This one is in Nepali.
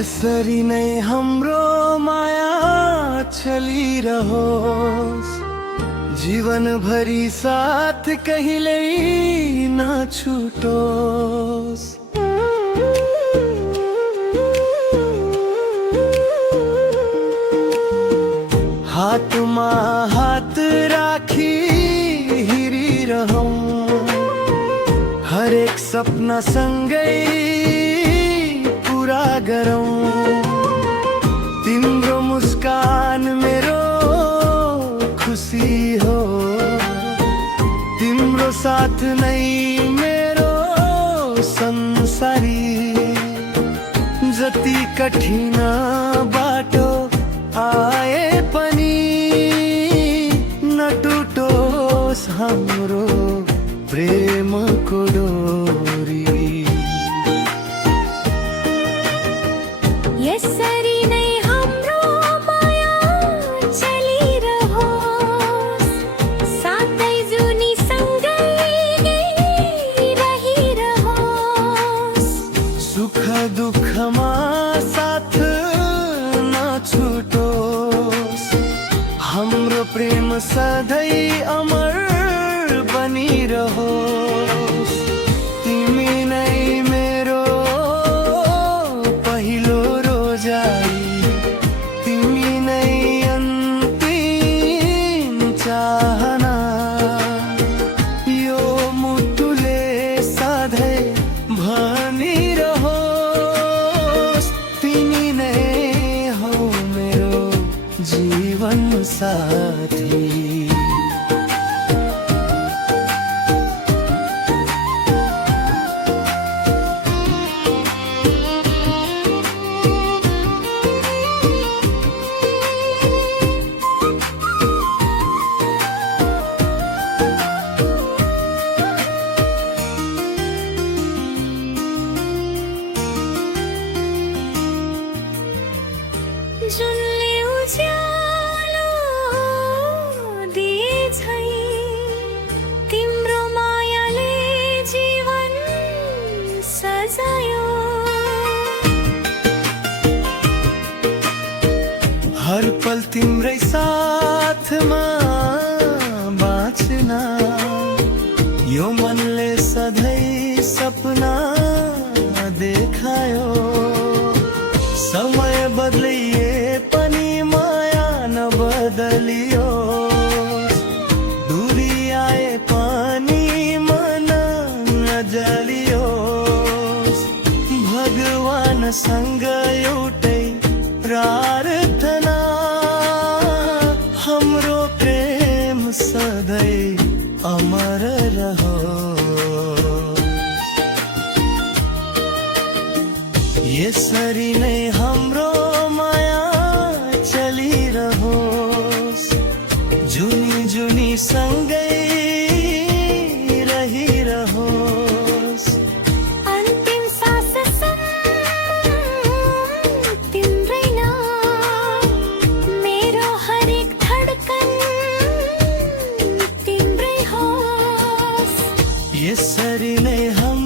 यसरी नै हाम्रो माया चलिरहोस्, जीवनभरि साथ कहिल्यै नछुटोस्। हातमा हात राखी हिँडिरहौं, हरेक सपना सँगै पूरा गरौं। तिम्रो मुस्कान मेरो खुसी हो, तिम्रो साथ नै मेरो संसारी। जति कठिन बाटो आए पनि नटुटोस् हाम्रो प्रेमको डोरी। यसरी नै हाम्रो माया चलिरहोस्, साथै जुनी सँगै रहिरहोस्। सुख दुःखमा साथ नछुटोस्, हाम्रो प्रेम सधैँ अमर बनिरहोस्। तिमी नै मेरो पहिलो रोजाई, तिमी नै अन्तिम चाहना। यो मुटुले सधैँ भनिरहोस्, तिमी नै हौ मेरो जीवन साथी। जुनले उज्यालो दिए झै, तिम्रो मायाले जीवन सजायो। हर पल तिम्रै साथमा बाँच्न, यो मनले सधैँ सपना देखायो। समय बदलिए पनि माया नबदलियो, दूरी आए पनि मन नजलियो। भगवानसँग एउटै प्रार्थना, हाम्रो प्रेम सधैँ अमर रहो। यसरी नै हाम्रो माया चलिरहोस्, जुनी जुनी सँगै रहिरहोस्। अन्तिम साससम्म तिम्रै नाम, मेरो हरेक धडकन तिम्रै होस्। यसरी नै हम